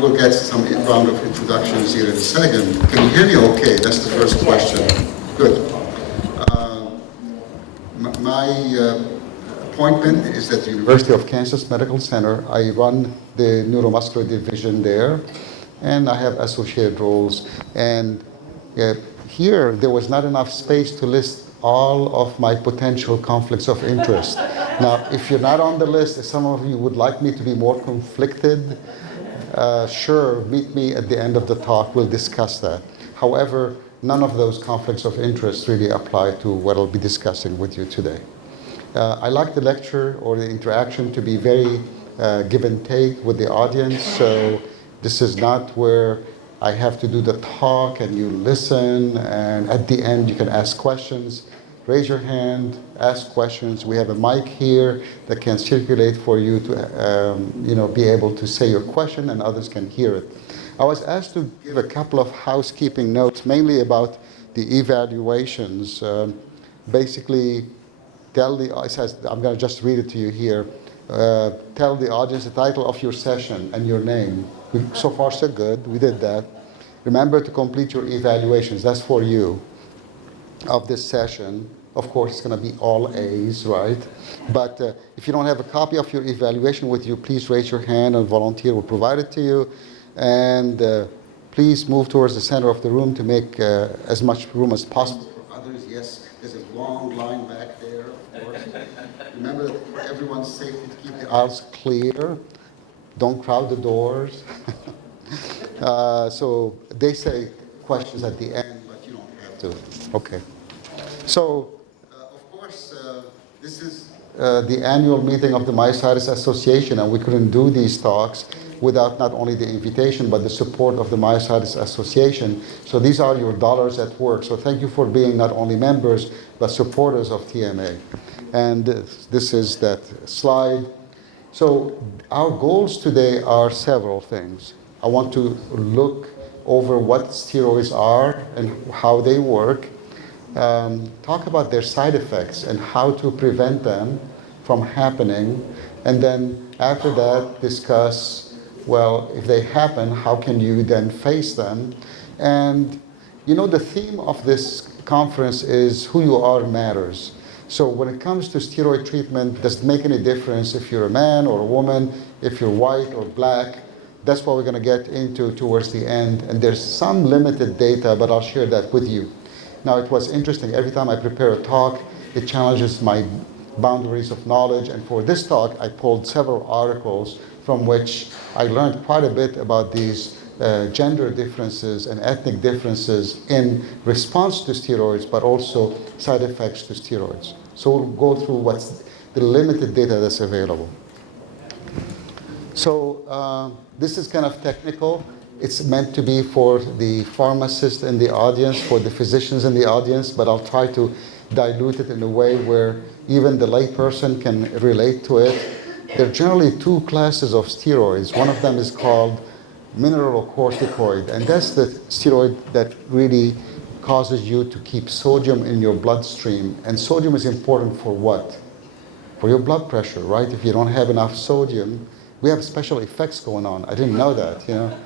will get some round of introductions here in a second. Can you hear me okay? That's the first question. Good. My appointment is at the University of Kansas Medical Center. I run the neuromuscular division there, and I have associated roles. And here, there was not enough space to list all of my potential conflicts of interest. Now, if you're not on the list, if some of you would like me to be more conflicted, sure, meet me at the end of the talk, we'll discuss that. However, none of those conflicts of interest really apply to what I'll be discussing with you today. I like the lecture or the interaction to be very give and take with the audience, so this is not where I have to do the talk and you listen, and at the end you can ask questions. Raise your hand, ask questions. We have a mic here that can circulate for you to be able to say your question and others can hear it. I was asked to give a couple of housekeeping notes, mainly about the evaluations. Basically, it says, I'm going to just read it to you here. Tell the audience the title of your session and your name. So far, so good. We did that. Remember to complete your evaluations. That's for you of this session. Of course, it's going to be all A's, right? But if you don't have a copy of your evaluation with you, please raise your hand and a volunteer will provide it to you. And please move towards the center of the room to make as much room as possible for others. Yes, there's a long line back there, of course. Remember, for everyone's safety, to keep the aisles clear. Don't crowd the doors. So they say questions at the end, but you don't have to. Okay. So, of course, this is the annual meeting of the Myositis Association, and we couldn't do these talks without not only the invitation, but the support of the Myositis Association. So these are your dollars at work. So thank you for being not only members, but supporters of TMA. And this is that slide. So our goals today are several things. I want to look over what steroids are and how they work, talk about their side effects and how to prevent them from happening, and then after that discuss, well, if they happen, how can you then face them? And you know, the theme of this conference is who you are matters. So when it comes to steroid treatment, does it make any difference if you're a man or a woman, if you're white or black? That's what we're going to get into towards the end. And there's some limited data, but I'll share that with you. Now, it was interesting. Every time I prepare a talk, it challenges my boundaries of knowledge. And for this talk, I pulled several articles from which I learned quite a bit about these gender differences and ethnic differences in response to steroids, but also side effects to steroids. So we'll go through what's the limited data that's available. So this is kind of technical. It's meant to be for the pharmacist in the audience, for the physicians in the audience, but I'll try to dilute it in a way where even the layperson can relate to it. There are generally two classes of steroids. One of them is called mineralocorticoid, and that's the steroid that really causes you to keep sodium in your bloodstream. And sodium is important for what? For your blood pressure, right? If you don't have enough sodium, we have special effects going on. I didn't know that, you know.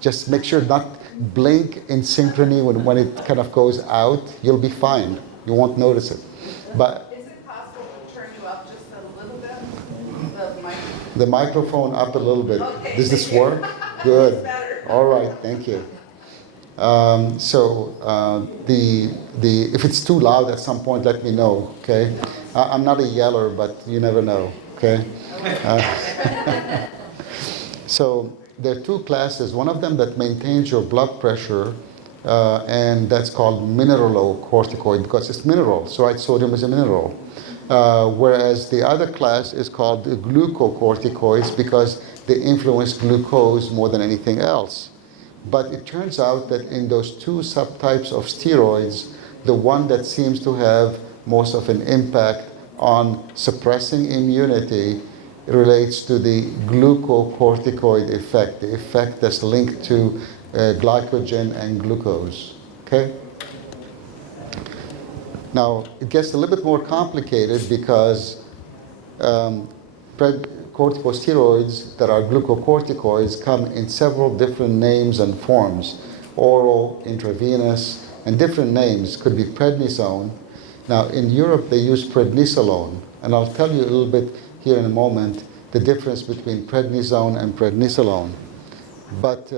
Just make sure not blink in synchrony when it kind of goes out. You'll be fine. You won't notice it. But is it possible to turn you up just a little bit? The microphone up a little bit. Okay. Does this work? Good. It's better. All right. Thank you. If it's too loud at some point, let me know. Okay. I'm not a yeller, but you never know. Okay. So there are two classes. One of them that maintains your blood pressure, and that's called mineralocorticoid because it's mineral. So right, sodium is a mineral. Whereas the other class is called glucocorticoids because they influence glucose more than anything else. But it turns out that in those two subtypes of steroids, the one that seems to have most of an impact on suppressing immunity relates to the glucocorticoid effect, the effect that's linked to glycogen and glucose. Okay? Now, it gets a little bit more complicated because corticosteroids that are glucocorticoids come in several different names and forms, oral, intravenous, and different names. Could be prednisone. Now, in Europe, they use prednisolone, and I'll tell you a little bit here in a moment the difference between prednisone and prednisolone. But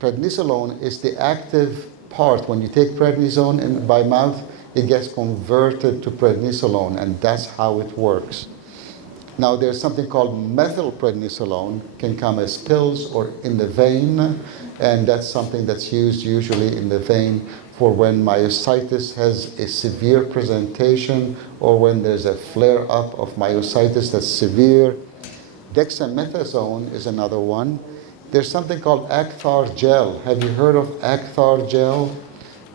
prednisolone is the active part. When you take prednisone by mouth, it gets converted to prednisolone, and that's how it works. Now, there's something called methylprednisolone, can come as pills or in the vein, and that's something that's used usually in the vein for when myositis has a severe presentation or when there's a flare-up of myositis that's severe. Dexamethasone is another one. There's something called Acthar gel. Have you heard of Acthar gel?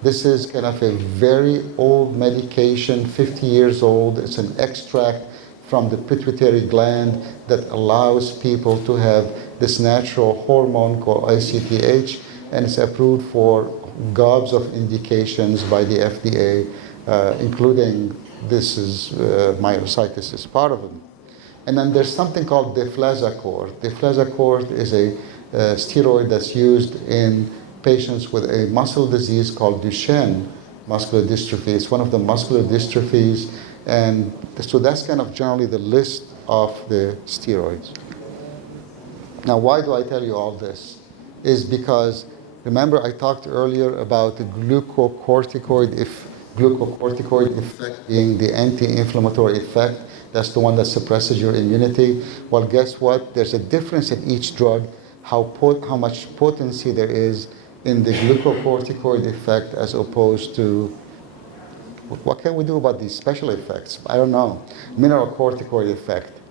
This is kind of a very old medication, 50 years old. It's an extract from the pituitary gland that allows people to have this natural hormone called ICTH, and it's approved for gobs of indications by the FDA, including myositis is part of them. And then there's something called deflazacort. Deflazacort is a steroid that's used in patients with a muscle disease called Duchenne muscular dystrophy. It's one of the muscular dystrophies, and so that's kind of generally the list of the steroids. Now, why do I tell you all this? Is because, remember I talked earlier about the glucocorticoid effect being the anti-inflammatory effect. That's the one that suppresses your immunity. Well, guess what? There's a difference in each drug, how much potency there is in the glucocorticoid effect as opposed to, what can we do about these special effects? I don't know. Mineralocorticoid effect.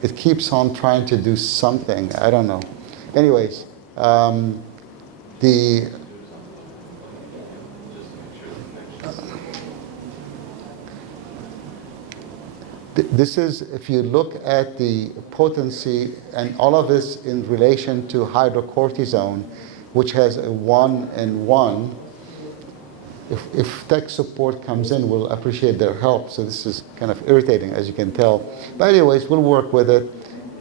It keeps on trying to do something. I don't know. Anyways, this is, if you look at the potency, and all of this in relation to hydrocortisone, which has a 1 and 1. If tech support comes in, we'll appreciate their help. So this is kind of irritating, as you can tell. But anyways, we'll work with it.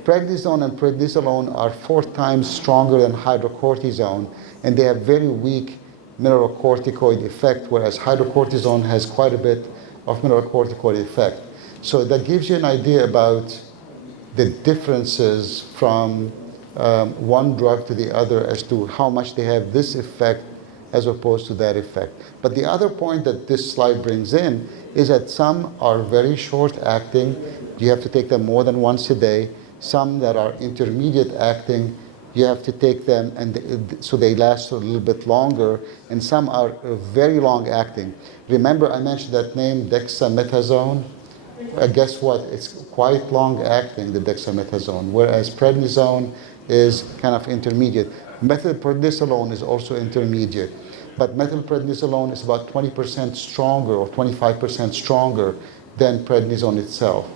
Prednisone and prednisolone are 4 times stronger than hydrocortisone, and they have very weak mineralocorticoid effect, whereas hydrocortisone has quite a bit of mineralocorticoid effect. So that gives you an idea about the differences from one drug to the other as to how much they have this effect as opposed to that effect. But the other point that this slide brings in is that some are very short acting. You have to take them more than once a day. Some that are intermediate acting, you have to take them, and so they last a little bit longer. And some are very long acting. Remember I mentioned that name, dexamethasone? Guess what? It's quite long acting, the dexamethasone, whereas prednisone is kind of intermediate. Methylprednisolone is also intermediate, but methylprednisolone is about 20% stronger or 25% stronger than prednisone itself.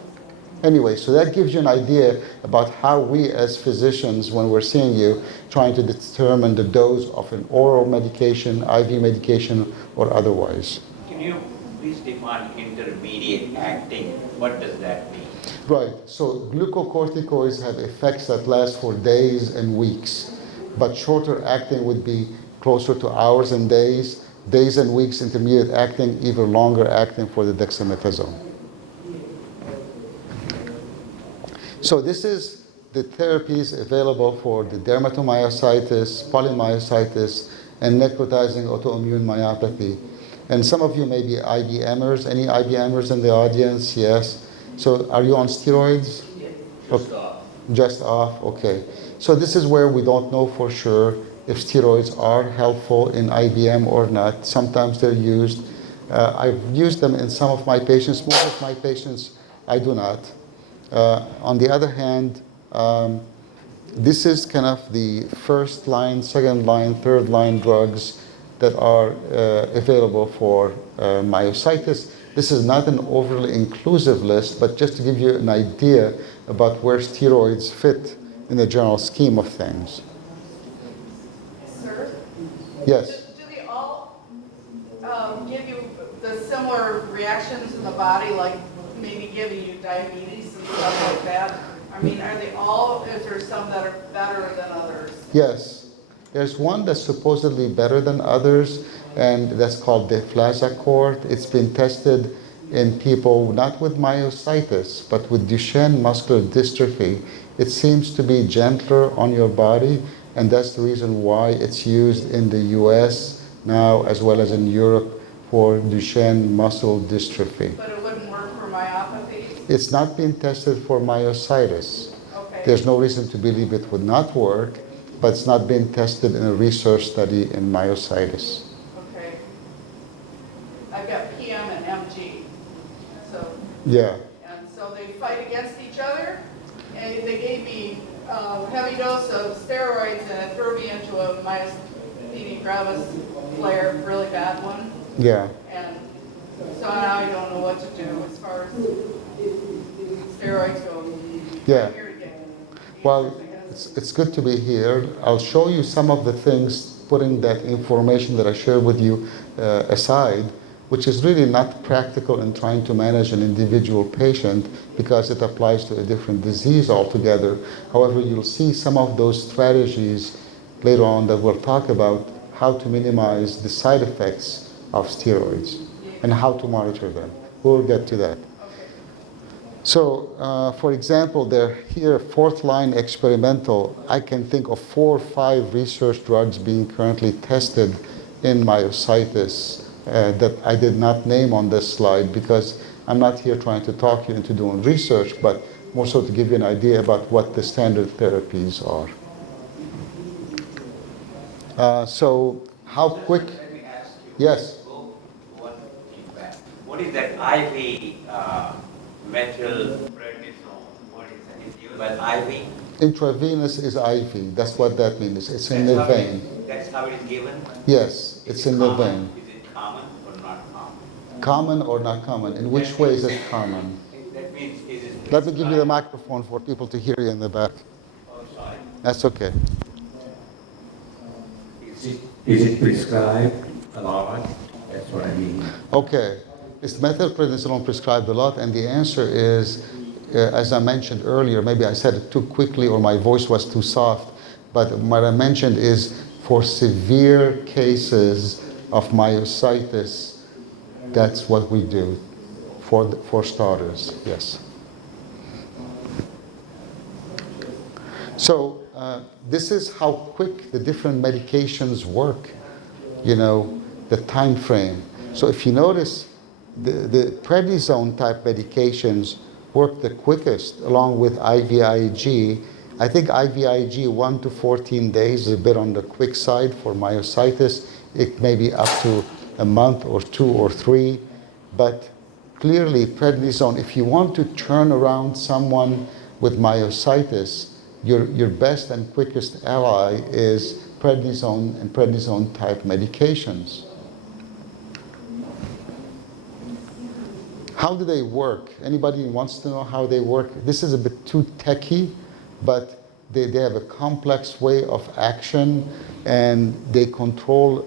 Anyway, so that gives you an idea about how we as physicians, when we're seeing you, trying to determine the dose of an oral medication, IV medication, or otherwise. Can you please define intermediate acting? What does that mean? Right, so glucocorticoids have effects that last for days and weeks, but shorter acting would be closer to hours and days. Days and weeks, intermediate acting, even longer acting for the dexamethasone. So this is the therapies available for the dermatomyositis, polymyositis, and necrotizing autoimmune myopathy. And some of you may be IBMers. Any IBMers in the audience? Yes. So are you on steroids? Just off. Just off, okay. So this is where we don't know for sure if steroids are helpful in IBM or not. Sometimes they're used. I've used them in some of my patients. Most of my patients, I do not. On the other hand, this is kind of the first line, second line, third line drugs that are available for myositis. This is not an overly inclusive list, but just to give you an idea about where steroids fit in the general scheme of things. Sir? Yes? Do they all give you the similar reactions in the body, like maybe giving you diabetes and stuff like that? I mean, are they all, is there some that are better than others? Yes. There's one that's supposedly better than others, and that's called deflazacort. It's been tested in people not with myositis, but with Duchenne muscular dystrophy. It seems to be gentler on your body, and that's the reason why it's used in the US now as well as in Europe for Duchenne muscle dystrophy. But it wouldn't work for myopathy? It's not been tested for myositis. Okay. There's no reason to believe it would not work, but it's not been tested in a research study in myositis. Okay. I've got PM and MG. So, Yeah. and so they fight against each other, and they gave me a heavy dose of steroids, and it threw me into a myasthenia gravis flare, really bad one. Yeah. And so now I don't know what to do as far as steroids go. Yeah. I'm here to get Well, answers, I guess. it's good to be here. I'll show you some of the things, putting that information that I shared with you aside, which is really not practical in trying to manage an individual patient because it applies to a different disease altogether. However, you'll see some of those strategies later on that we'll talk about how to minimize the side effects of steroids and how to monitor them. We'll get to that. Okay. So, for example, here, fourth line experimental, I can think of 4 or 5 research drugs being currently tested in myositis that I did not name on this slide because I'm not here trying to talk you into doing research, but more so to give you an idea about what the standard therapies are. So, how quick? Let me ask you. Yes. Go one feedback. What is that IV methylprednisone? What is that? Is used by IV? Intravenous is IV. That's what that means. It's in the vein. That's how it is given? Yes, Is it's it in the common? vein. Is it common or not common? Common or not common? In which way is it common? That means, is it? Let me give you the microphone for people to hear you in the back. Oh, sorry. That's okay. Is it prescribed a lot? That's what I mean. Okay. Is methylprednisolone prescribed a lot? And the answer is, as I mentioned earlier, maybe I said it too quickly or my voice was too soft, but what I mentioned is for severe cases of myositis, that's what we do for starters, yes. So this is how quick the different medications work, you know, the time frame. So if you notice, the prednisone type medications work the quickest along with IVIG. I think IVIG 1 to 14 days is a bit on the quick side for myositis. It may be up to a month or 2 or 3, but clearly prednisone, if you want to turn around someone with myositis, your best and quickest ally is prednisone and prednisone type medications. How do they work? Anybody wants to know how they work? This is a bit too techy, but they have a complex way of action, and they control,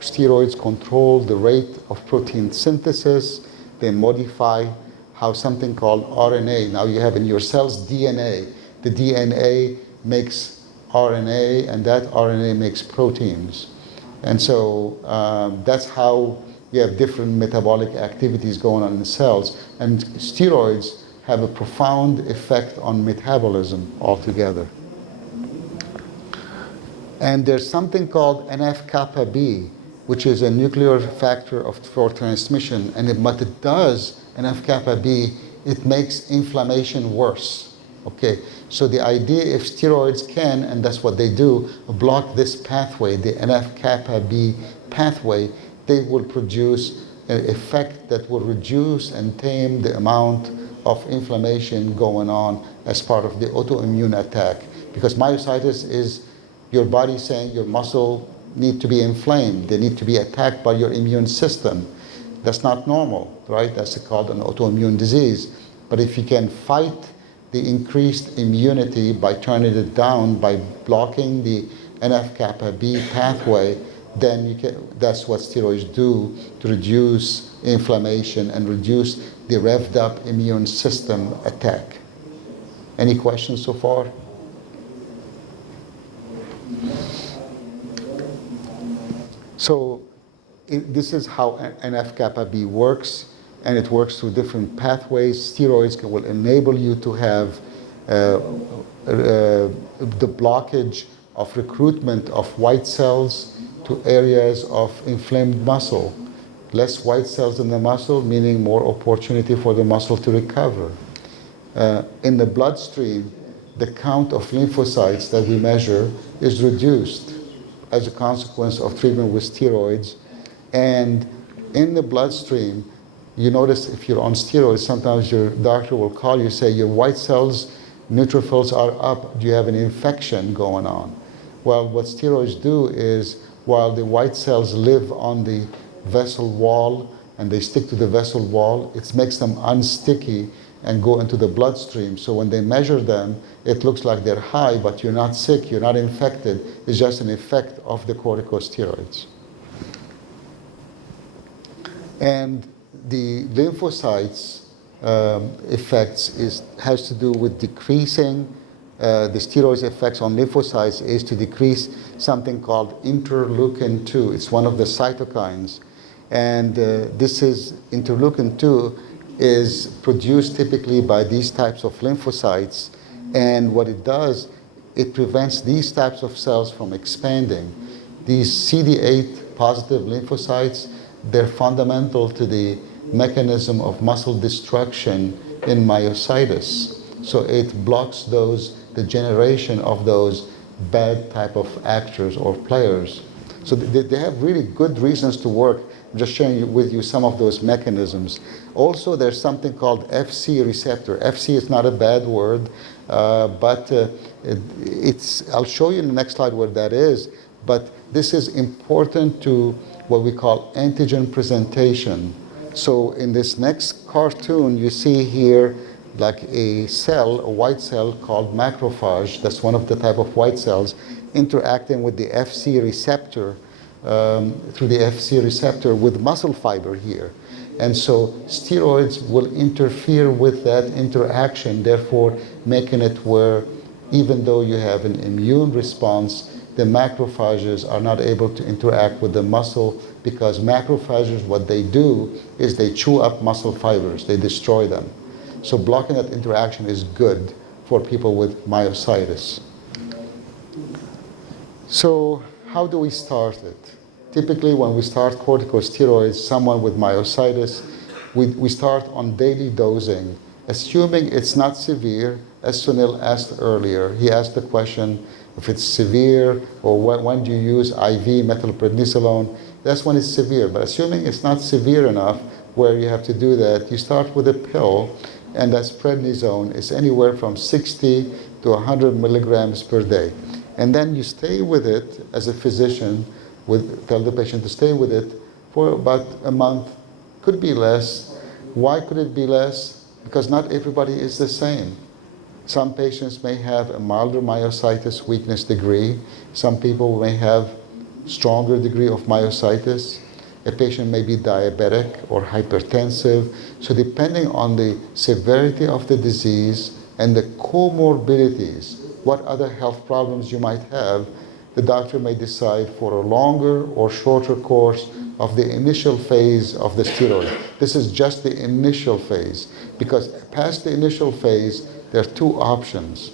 steroids control the rate of protein synthesis. They modify how something called RNA, now you have in your cells DNA. The DNA makes RNA, and that RNA makes proteins. And so that's how you have different metabolic activities going on in the cells. And steroids have a profound effect on metabolism altogether. And there's something called NF-kappa B, which is a nuclear factor for transmission. And what it does, NF-kappa B, it makes inflammation worse. Okay, so the idea if steroids can, and that's what they do, block this pathway, the NF-kappa B pathway, they will produce an effect that will reduce and tame the amount of inflammation going on as part of the autoimmune attack. Because myositis is your body saying your muscle need to be inflamed. They need to be attacked by your immune system. That's not normal, right? That's called an autoimmune disease. But if you can fight the increased immunity by turning it down, by blocking the NF-kappa B pathway, then that's what steroids do to reduce inflammation and reduce the revved up immune system attack. Any questions so far? So this is how NF-kappa B works, and it works through different pathways. Steroids will enable you to have the blockage of recruitment of white cells to areas of inflamed muscle. Less white cells in the muscle, meaning more opportunity for the muscle to recover. In the bloodstream, the count of lymphocytes that we measure is reduced as a consequence of treatment with steroids. And in the bloodstream, you notice if you're on steroids, sometimes your doctor will call you, say your white cells, neutrophils are up, do you have an infection going on? Well, what steroids do is, while the white cells live on the vessel wall and they stick to the vessel wall, it makes them unsticky and go into the bloodstream. So when they measure them, it looks like they're high, but you're not sick, you're not infected. It's just an effect of the corticosteroids. And the lymphocytes effects has to do with decreasing the steroids effects on lymphocytes is to decrease something called interleukin-2. It's one of the cytokines. And this is interleukin-2 is produced typically by these types of lymphocytes. And what it does, it prevents these types of cells from expanding. These CD8 positive lymphocytes, they're fundamental to the mechanism of muscle destruction in myositis. So it blocks the generation of those bad type of actors or players. So they have really good reasons to work. I'm just sharing with you some of those mechanisms. Also, there's something called FC receptor. FC is not a bad word, but I'll show you in the next slide what that is. But this is important to what we call antigen presentation. So in this next cartoon, you see here like a cell, a white cell called macrophage. That's one of the type of white cells interacting with the FC receptor, through the FC receptor with muscle fiber here. And so steroids will interfere with that interaction, therefore making it where even though you have an immune response, the macrophages are not able to interact with the muscle, because macrophages, what they do is they chew up muscle fibers, they destroy them. So blocking that interaction is good for people with myositis. So how do we start it? Typically when we start corticosteroids, someone with myositis, we start on daily dosing, assuming it's not severe, as Sunil asked earlier. He asked the question, if it's severe, or when do you use IV methylprednisolone? That's when it's severe. But assuming it's not severe enough where you have to do that, you start with a pill, and that's prednisone. It's anywhere from 60 to 100 milligrams per day. And then you stay with it as a physician, tell the patient to stay with it for about a month, could be less. Why could it be less? Because not everybody is the same. Some patients may have a milder myositis weakness degree. Some people may have stronger degree of myositis. A patient may be diabetic or hypertensive. So depending on the severity of the disease and the comorbidities, what other health problems you might have, the doctor may decide for a longer or shorter course of the initial phase of the steroid. This is just the initial phase, because past the initial phase, there are two options.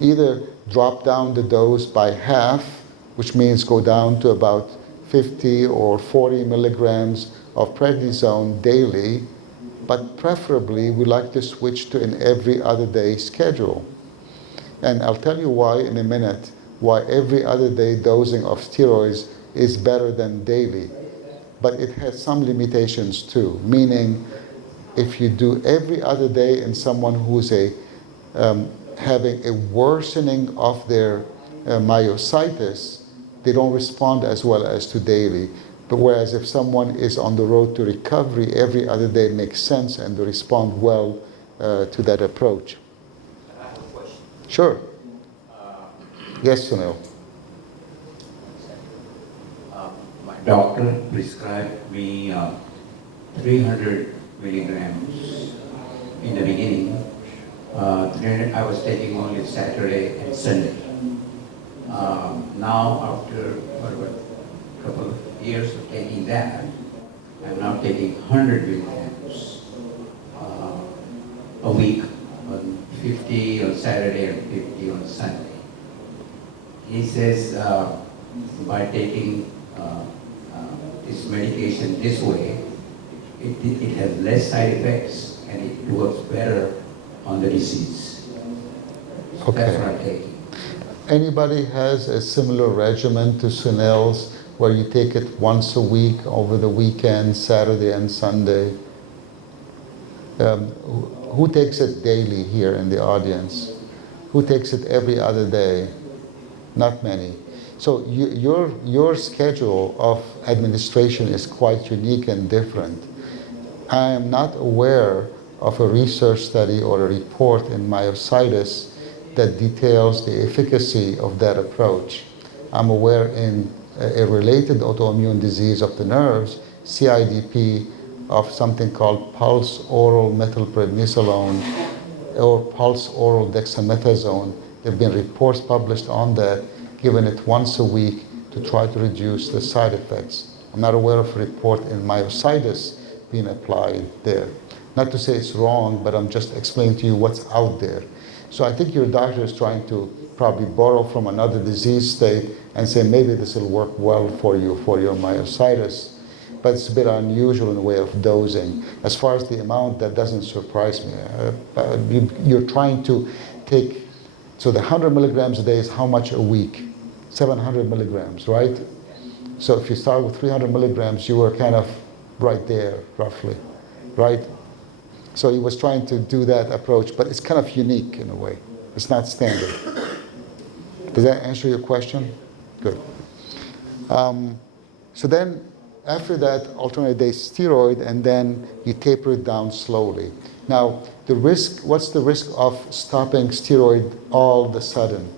Either drop down the dose by half, which means go down to about 50 or 40 milligrams of prednisone daily, but preferably we like to switch to an every other day schedule. And I'll tell you why in a minute, why every other day dosing of steroids is better than daily. But it has some limitations too, meaning if you do every other day in someone who's having a worsening of their myositis, they don't respond as well as to daily. But whereas if someone is on the road to recovery, every other day makes sense and they respond well to that approach. I have a question. Sure. Yes, Sunil. My doctor prescribed me 300 milligrams in the beginning Then I was taking only Saturday and Sunday. Now, after a couple of years of taking that, I'm now taking 100 milligrams a week, on 50 on Saturday and 50 on Sunday. He says by taking this medication this way, it has less side effects and it works better on the disease. So that's what I'm taking. Anybody has a similar regimen to Sunil's where you take it once a week over the weekend, Saturday and Sunday? Who takes it daily here in the audience? Who takes it every other day? Not many. So your schedule of administration is quite unique and different. I am not aware of a research study or a report in myositis that details the efficacy of that approach. I'm aware in a related autoimmune disease of the nerves, CIDP, of something called pulse oral methylprednisolone or pulse oral dexamethasone. There have been reports published on that, given it once a week to try to reduce the side effects. I'm not aware of a report in myositis being applied there. Not to say it's wrong, but I'm just explaining to you what's out there. So I think your doctor is trying to probably borrow from another disease state and say maybe this will work well for you for your myositis. But it's a bit unusual in the way of dosing. As far as the amount, that doesn't surprise me. You're trying to take, so the 100 milligrams a day is how much a week? 700 milligrams, right? So if you start with 300 milligrams, you were kind of right there, roughly, right? So he was trying to do that approach, but it's kind of unique in a way. It's not standard. Does that answer your question? Good. So then, after that, alternate day steroid, and then you taper it down slowly. Now, the risk, what's the risk of stopping steroid all of a sudden?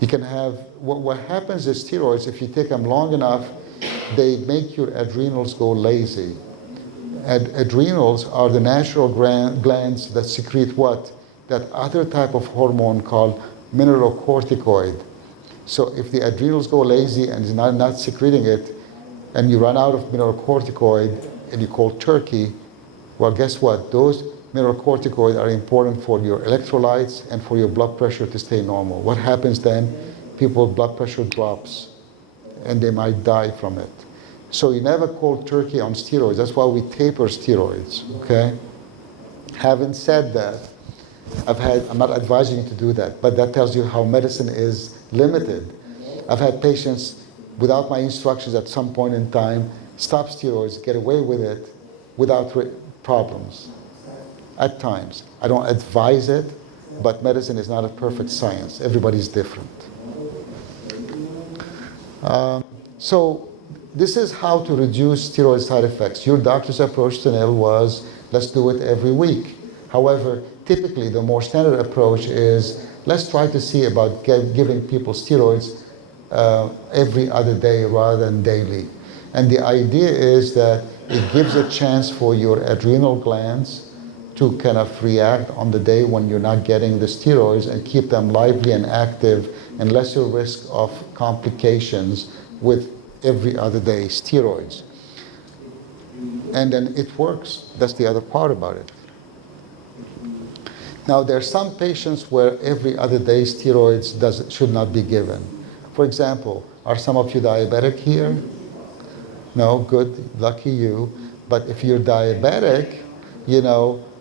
You can have, what happens is steroids, if you take them long enough, they make your adrenals go lazy. Adrenals are the natural glands that secrete what? That other type of hormone called mineralocorticoid. So if the adrenals go lazy and is not secreting it, and you run out of mineralocorticoid and you call turkey, well, guess what? Those mineralocorticoid are important for your electrolytes and for your blood pressure to stay normal. What happens then? People's blood pressure drops and they might die from it. So you never cold turkey on steroids. That's why we taper steroids, okay? Having said that, I'm not advising you to do that, but that tells you how medicine is limited. I've had patients, without my instructions at some point in time, stop steroids, get away with it without problems. At times. I don't advise it, but medicine is not a perfect science. Everybody's different. So this is how to reduce steroid side effects. Your doctor's approach to Nil was, let's do it every week. However, typically the more standard approach is, let's try to see about giving people steroids every other day rather than daily. And the idea is that it gives a chance for your adrenal glands to kind of react on the day when you're not getting the steroids and keep them lively and active and lesser risk of complications with every other day steroids. And then it works. That's the other part about it. Now, there are some patients where every other day steroids should not be given. For example, are some of you diabetic here? No, good, lucky you. But if you're diabetic,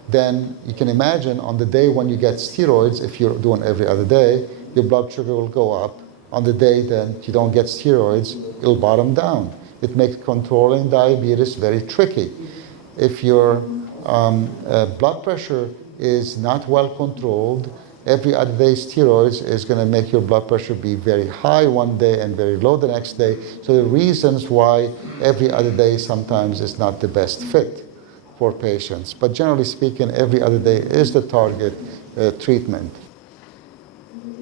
then you can imagine on the day when you get steroids, if you're doing every other day, your blood sugar will go up. On the day that you don't get steroids, it'll bottom down. It makes controlling diabetes very tricky. If your blood pressure is not well controlled, every other day steroids is going to make your blood pressure be very high one day and very low the next day. So the reasons why every other day sometimes is not the best fit for patients. But generally speaking, every other day is the target treatment.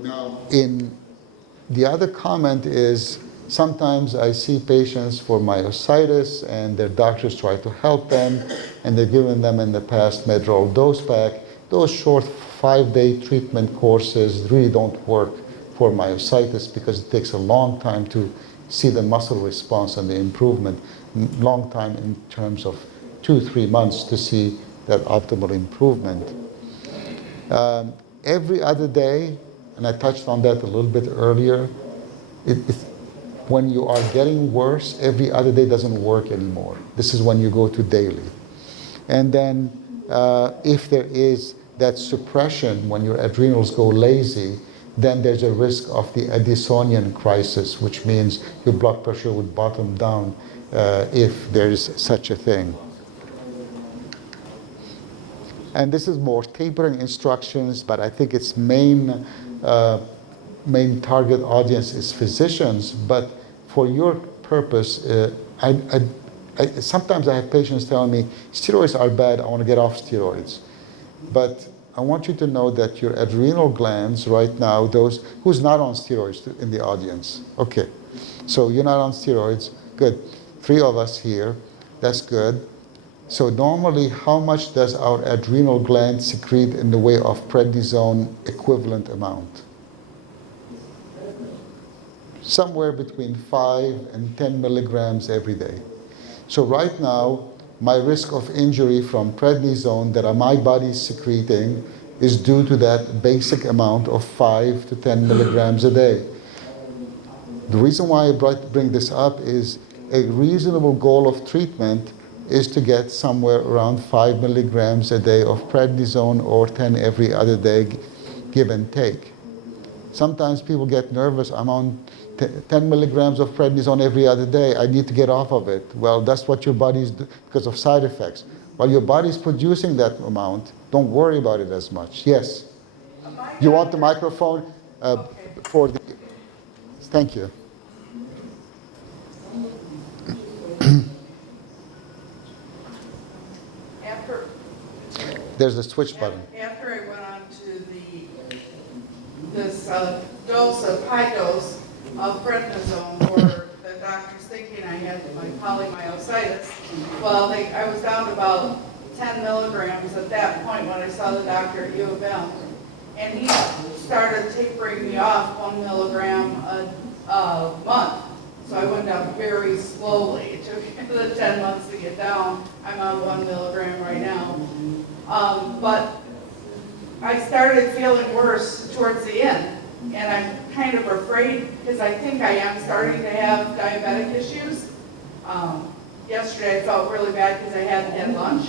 Now, the other comment is Sometimes I see patients for myositis and their doctors try to help them and they've given them in the past Medrol dose pack. Those short 5-day treatment courses really don't work for myositis because it takes a long time to see the muscle response and the improvement, long time in terms of 2-3 months to see that optimal improvement. Every other day, and I touched on that a little bit earlier, when you are getting worse, every other day doesn't work anymore. This is when you go to daily. And then if there is that suppression when your adrenals go lazy, then there's a risk of the Addisonian crisis, which means your blood pressure would bottom down if there is such a thing. And this is more tapering instructions, but I think its main target audience is physicians. But for your purpose, sometimes I have patients telling me, steroids are bad, I want to get off steroids. But I want you to know that your adrenal glands right now, those who's not on steroids in the audience. Okay, so you're not on steroids, good. 3 of us here, that's good. So normally, how much does our adrenal gland secrete in the way of prednisone equivalent amount? Somewhere between 5 and 10 milligrams every day. So right now, my risk of injury from prednisone that my body is secreting is due to that basic amount of 5 to 10 milligrams a day. The reason why I bring this up is a reasonable goal of treatment is to get somewhere around 5 milligrams a day of prednisone or 10 every other day, give and take. Sometimes people get nervous, I'm on 10 milligrams of prednisone every other day, I need to get off of it. Well, that's what your body's doing because of side effects. While your body's producing that amount, don't worry about it as much. Yes? You want the microphone for the... Thank you. There's a switch button. After I went on to this high dose of prednisone for the doctors thinking I had my polymyositis, well, I was down to about 10 milligrams at that point when I saw the doctor at U of M. And he started tapering me off 1 milligram a month. So I went down very slowly. It took the 10 months to get down. I'm on 1 milligram right now. But I started feeling worse towards the end. And I'm kind of afraid because I think I am starting to have diabetic issues. Yesterday I felt really bad because I hadn't had lunch.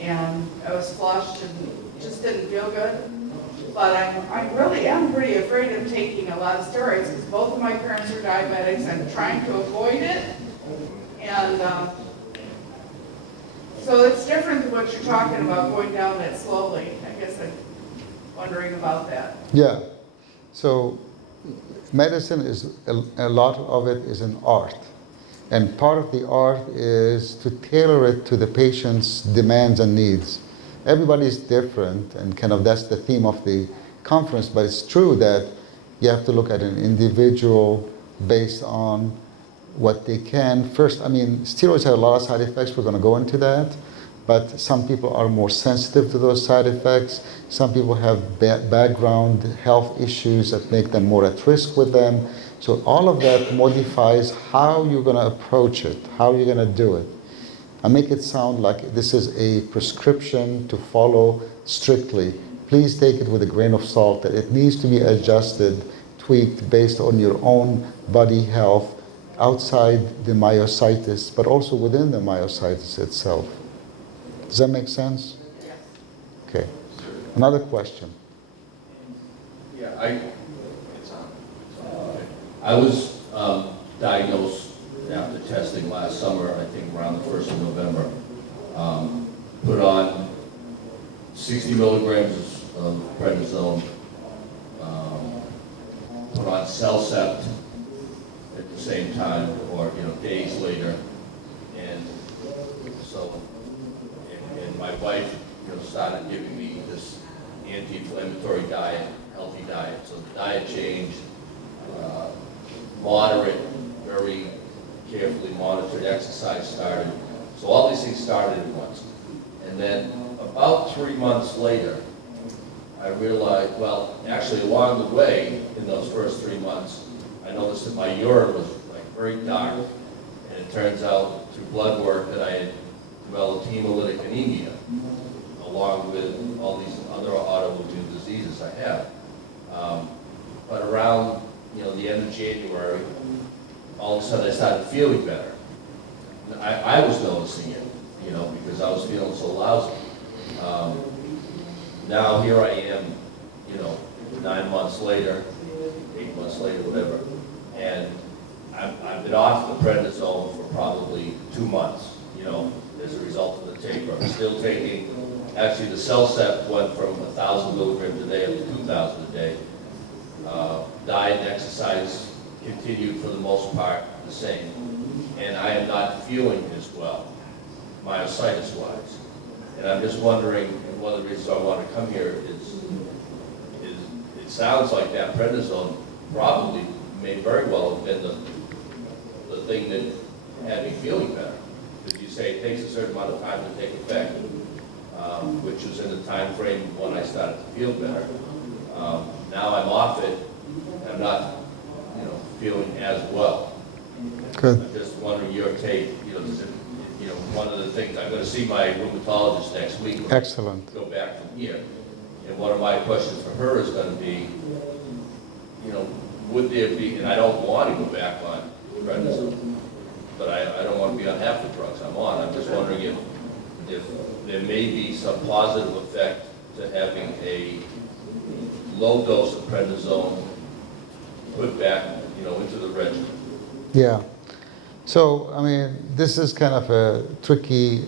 And I was flushed and just didn't feel good. But I really am pretty afraid of taking a lot of steroids because both of my parents are diabetics. I'm trying to avoid it. And so it's different than what you're talking about, going down that slowly. I guess I'm wondering about that. Yeah. So medicine is, a lot of it is an art. And part of the art is to tailor it to the patient's demands and needs. Everybody is different, and kind of that's the theme of the conference, but it's true that you have to look at an individual based on what they can. First, I mean, steroids have a lot of side effects, we're going to go into that, but some people are more sensitive to those side effects. Some people have background health issues that make them more at risk with them. So all of that modifies how you're going to approach it, how you're going to do it. I make it sound like this is a prescription to follow strictly. Please take it with a grain of salt that it needs to be adjusted, tweaked based on your own body health outside the myositis, but also within the myositis itself. Does that make sense? Yes. Okay. Another question. Yeah, I was diagnosed after testing last summer, I think around the 1st of November, put on 60 milligrams of prednisone, put on Cellcept at the same time, or days later, and so, and my wife started giving me this anti-inflammatory diet, healthy diet. So the diet changed, moderate carefully monitored, exercise started. So all these things started at once. And then about 3 months later, I realized, well, actually along the way, in those first 3 months, I noticed that my urine was like very dark. And it turns out through blood work that I had developed hemolytic anemia, along with all these other autoimmune diseases I have. But around, the end of January, all of a sudden I started feeling better. I was noticing it, because I was feeling so lousy. Now here I am, 9 months later, 8 months later, whatever, and I've been off the prednisone for probably 2 months, as a result of the taper. I'm still taking, actually the CellCept went from 1,000 milligrams a day up to 2,000 a day. Diet and exercise continued for the most part the same. And I am not feeling as well, myositis-wise. And I'm just wondering, and one of the reasons I want to come here is it sounds like that prednisone probably may very well have been the thing that had me feeling better. Because you say it takes a certain amount of time to take effect, which was in the time frame when I started to feel better. Now I'm off it, and I'm not, feeling as well. Good. I'm just wondering your take, one of the things, I'm going to see my rheumatologist next week. Excellent. Go back from here. And one of my questions for her is going to be, would there be, and I don't want to go back on prednisone, but I don't want to be on half the drugs I'm on. I'm just wondering if there may be some positive effect to having a low dose of prednisone put back, into the regimen. Yeah. So, this is kind of a tricky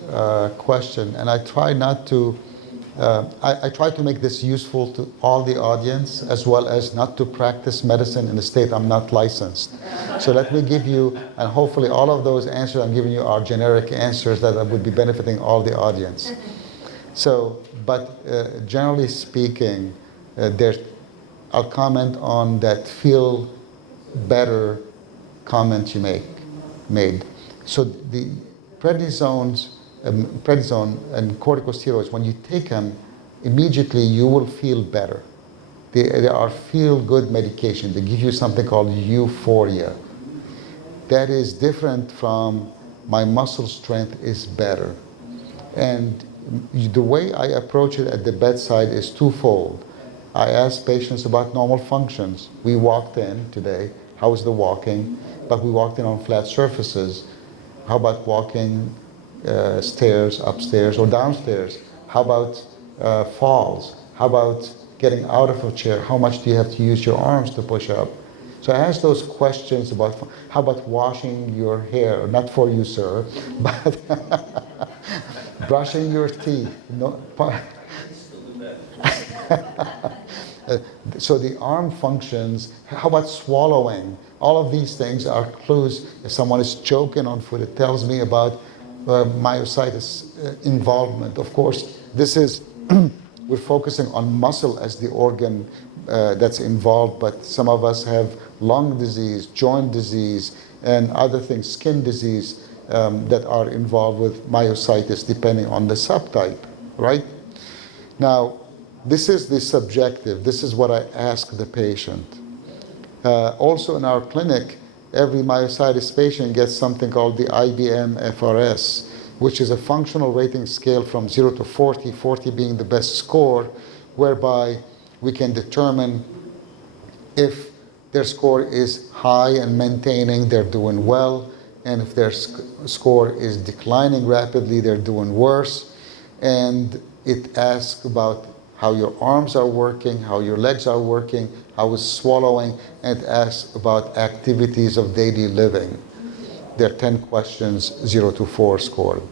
question, and I try not to, I try to make this useful to all the audience, as well as not to practice medicine in a state I'm not licensed. So let me give you, and hopefully all of those answers I'm giving you are generic answers that would be benefiting all the audience. So, but generally speaking, I'll comment on that feel better comment you made. So the prednisone and corticosteroids, when you take them, immediately you will feel better. They are feel-good medication. They give you something called euphoria. That is different from my muscle strength is better. And the way I approach it at the bedside is twofold. I ask patients about normal functions. We walked in today. How was the walking? But we walked in on flat surfaces. How about walking stairs, upstairs, or downstairs? How about falls? How about getting out of a chair? How much do you have to use your arms to push up? So I ask those questions about, how about washing your hair? Not for you, sir, but brushing your teeth. So the arm functions, how about swallowing? All of these things are clues. If someone is choking on food, it tells me about myositis involvement. Of course, this is, we're focusing on muscle as the organ that's involved, but some of us have lung disease, joint disease, and other things, skin disease, that are involved with myositis depending on the subtype, right? Now, this is the subjective. This is what I ask the patient. Also in our clinic, every myositis patient gets something called the IBM-FRS, which is a functional rating scale from 0 to 40, 40 being the best score, whereby we can determine if their score is high and maintaining, they're doing well, and if their score is declining rapidly, they're doing worse. And it asks about how your arms are working, how your legs are working, how is swallowing, and it asks about activities of daily living. There are 10 questions, 0 to 4 scored.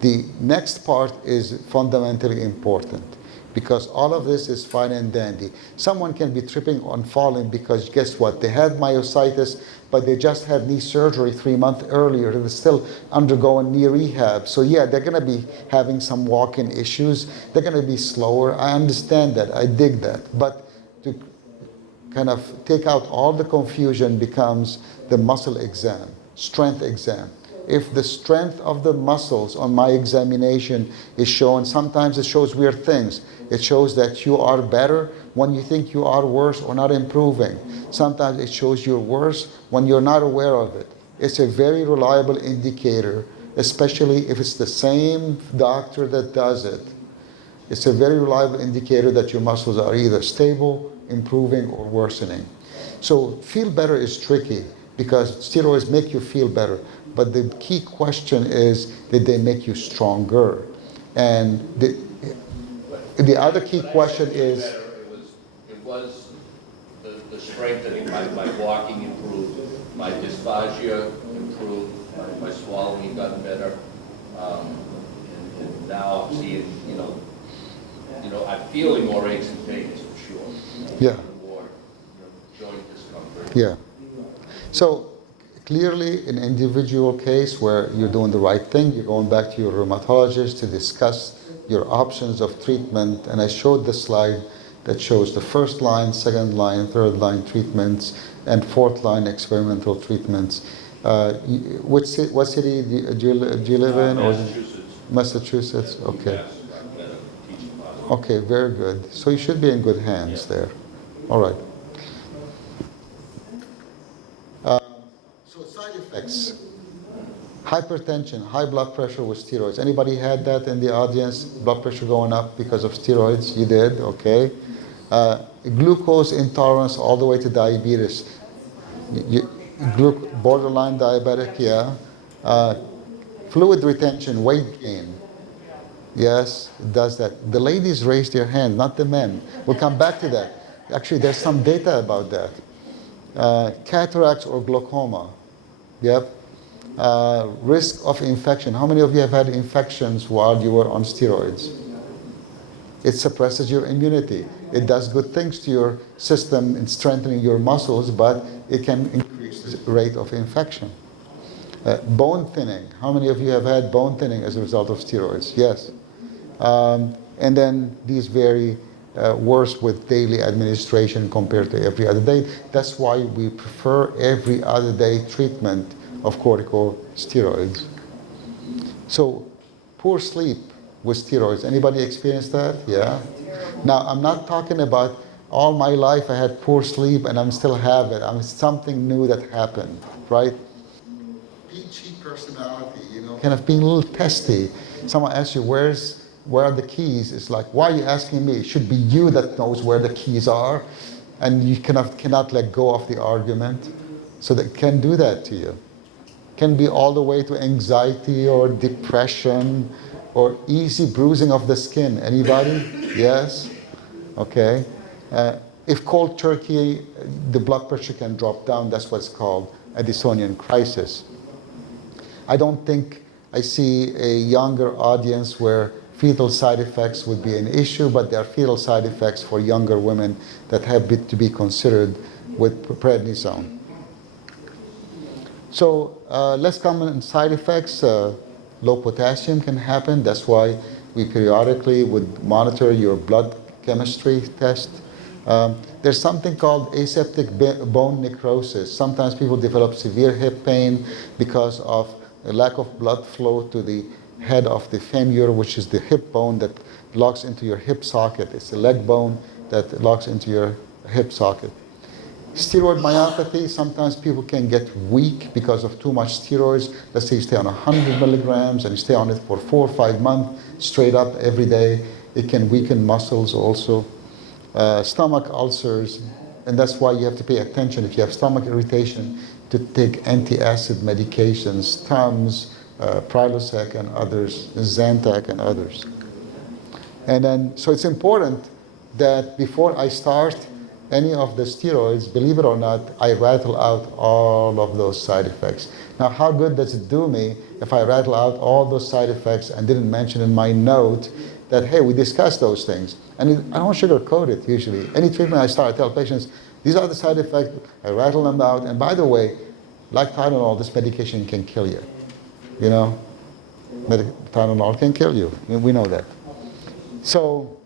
The next part is fundamentally important, because all of this is fine and dandy. Someone can be tripping on falling because guess what? They had myositis, but they just had knee surgery 3 months earlier. They're still undergoing knee rehab. So yeah, they're gonna be having some walking issues. They're gonna be slower. I understand that, I dig that. But to kind of take out all the confusion becomes the muscle exam. strength exam. If the strength of the muscles on my examination is shown, sometimes it shows weird things. It shows that you are better when you think you are worse or not improving. Sometimes it shows you're worse when you're not aware of it. It's a very reliable indicator, especially if it's the same doctor that does it. It's a very reliable indicator that your muscles are either stable, improving, or worsening. So feel better is tricky because steroids make you feel better. But the key question is, did they make you stronger? And the other key question is, It was the strengthening, my walking improved, my dysphagia improved, my swallowing got better. And now I'm seeing, I'm feeling more aches and pains for sure. Yeah. More joint discomfort. yeah. So clearly an individual case where you're doing the right thing, you're going back to your rheumatologist to discuss your options of treatment. And I showed the slide that shows the first line, second line, third line treatments, and fourth line experimental treatments. What city do you live in? Massachusetts. Massachusetts, okay. Yes, I've got a teaching class. Okay, very good. So you should be in good hands there. All right. So side effects. Hypertension, high blood pressure with steroids. Anybody had that in the audience? Blood pressure going up because of steroids? You did, okay. Glucose intolerance all the way to diabetes. Borderline diabetic, yeah. Fluid retention, weight gain. Yes, it does that. The ladies raised their hand, not the men. We'll come back to that. Actually, there's some data about that. Cataracts or glaucoma. Yep. Risk of infection. How many of you have had infections while you were on steroids? It suppresses your immunity. It does good things to your system in strengthening your muscles, but it can increase the rate of infection. Bone thinning. How many of you have had bone thinning as a result of steroids? Yes. And then these vary worse with daily administration compared to every other day. That's why we prefer every other day treatment of corticosteroids. So poor sleep with steroids. Anybody experienced that? Yeah. Now I'm not talking about all my life I had poor sleep and I'm still have it. Something new that happened, right? Peachy personality, kind of being a little testy. Someone asks you, where are the keys? It's like, why are you asking me? It should be you that knows where the keys are. And you cannot let go of the argument. So that can do that to you. Can be all the way to anxiety or depression or easy bruising of the skin. Anybody? Yes? Okay. If cold turkey, the blood pressure can drop down. That's what's called Addisonian crisis. I don't think I see a younger audience where fetal side effects would be an issue, but there are fetal side effects for younger women that have to be considered with prednisone. So less common side effects, low potassium can happen. That's why we periodically would monitor your blood chemistry test. There's something called aseptic bone necrosis. Sometimes people develop severe hip pain because of a lack of blood flow to the head of the femur, which is the hip bone that locks into your hip socket. It's the leg bone that locks into your hip socket. Steroid myopathy, sometimes people can get weak because of too much steroids. Let's say you stay on 100 milligrams and you stay on it for 4 or 5 months straight up every day. It can weaken muscles also. Stomach ulcers, and that's why you have to pay attention if you have stomach irritation to take antacid medications, Tums, Prilosec and others, Zantac and others. And then, so it's important that before I start any of the steroids, believe it or not, I rattle out all of those side effects. Now, how good does it do me if I rattle out all those side effects and didn't mention in my note that, hey, we discussed those things. And I don't sugarcoat it usually. Any treatment I start, I tell patients, these are the side effects, I rattle them out. And by the way, like Tylenol, this medication can kill you. Tylenol can kill you. We know that. So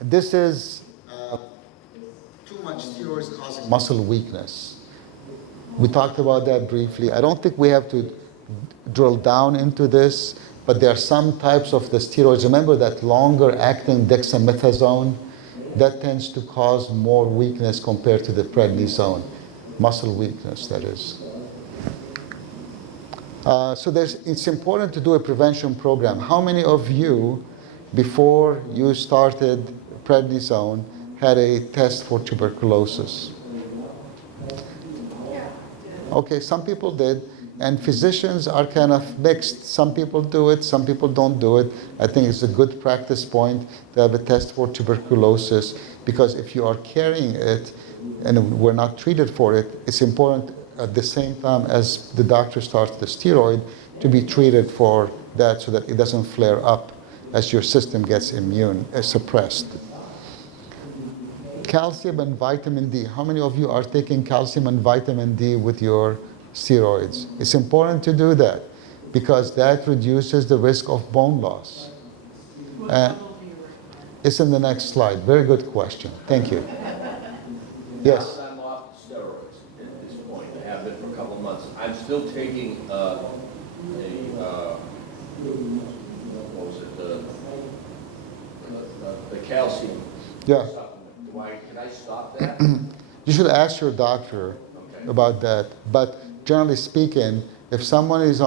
this is too much steroids causing muscle weakness. We talked about that briefly. I don't think we have to drill down into this, but there are some types of the steroids. Remember that longer acting dexamethasone, that tends to cause more weakness compared to the prednisone, muscle weakness, that is. So it's important to do a prevention program. How many of you, before you started prednisone, had a test for tuberculosis? Okay, some people did, and physicians are kind of mixed. Some people do it, some people don't do it. I think it's a good practice point to have a test for tuberculosis, because if you are carrying it and we're not treated for it, it's important at the same time as the doctor starts the steroid to be treated for that so that it doesn't flare up as your system gets suppressed. Calcium and vitamin D. How many of you are taking calcium and vitamin D with your steroids? It's important to do that because that reduces the risk of bone loss. It's in the next slide. Very good question. Thank you. Yes? I'm off steroids at this point. I have been for a couple of months. I'm still taking what was it, the calcium. Yeah. Can I stop that? You should ask your doctor about that. But generally speaking, if someone is they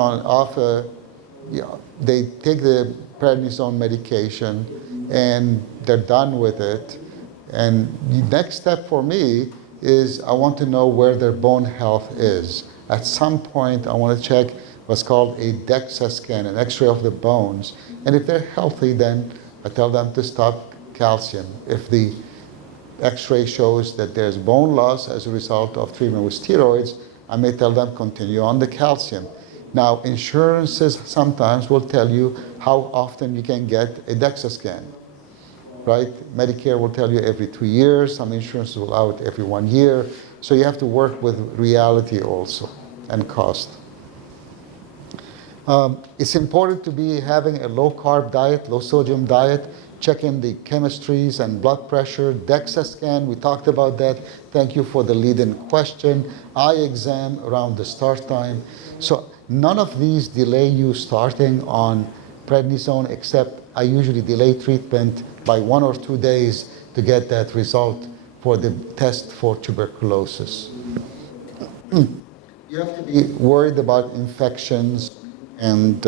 take the prednisone medication and they're done with it, and the next step for me is I want to know where their bone health is. At some point, I want to check what's called a DEXA scan, an x-ray of the bones. And if they're healthy, then I tell them to stop calcium. If the x-ray shows that there's bone loss as a result of treatment with steroids, I may tell them continue on the calcium. Now, insurances sometimes will tell you how often you can get a DEXA scan, right? Medicare will tell you every 2 years. Some insurances will allow it every 1 year. So you have to work with reality also and cost. It's important to be having a low-carb diet, low-sodium diet, checking the chemistries and blood pressure, DEXA scan, we talked about that. Thank you for the lead-in question. Eye exam around the start time. So none of these delay you starting on prednisone, except I usually delay treatment by 1 or 2 days to get that result for the test for tuberculosis. You have to be worried about infections and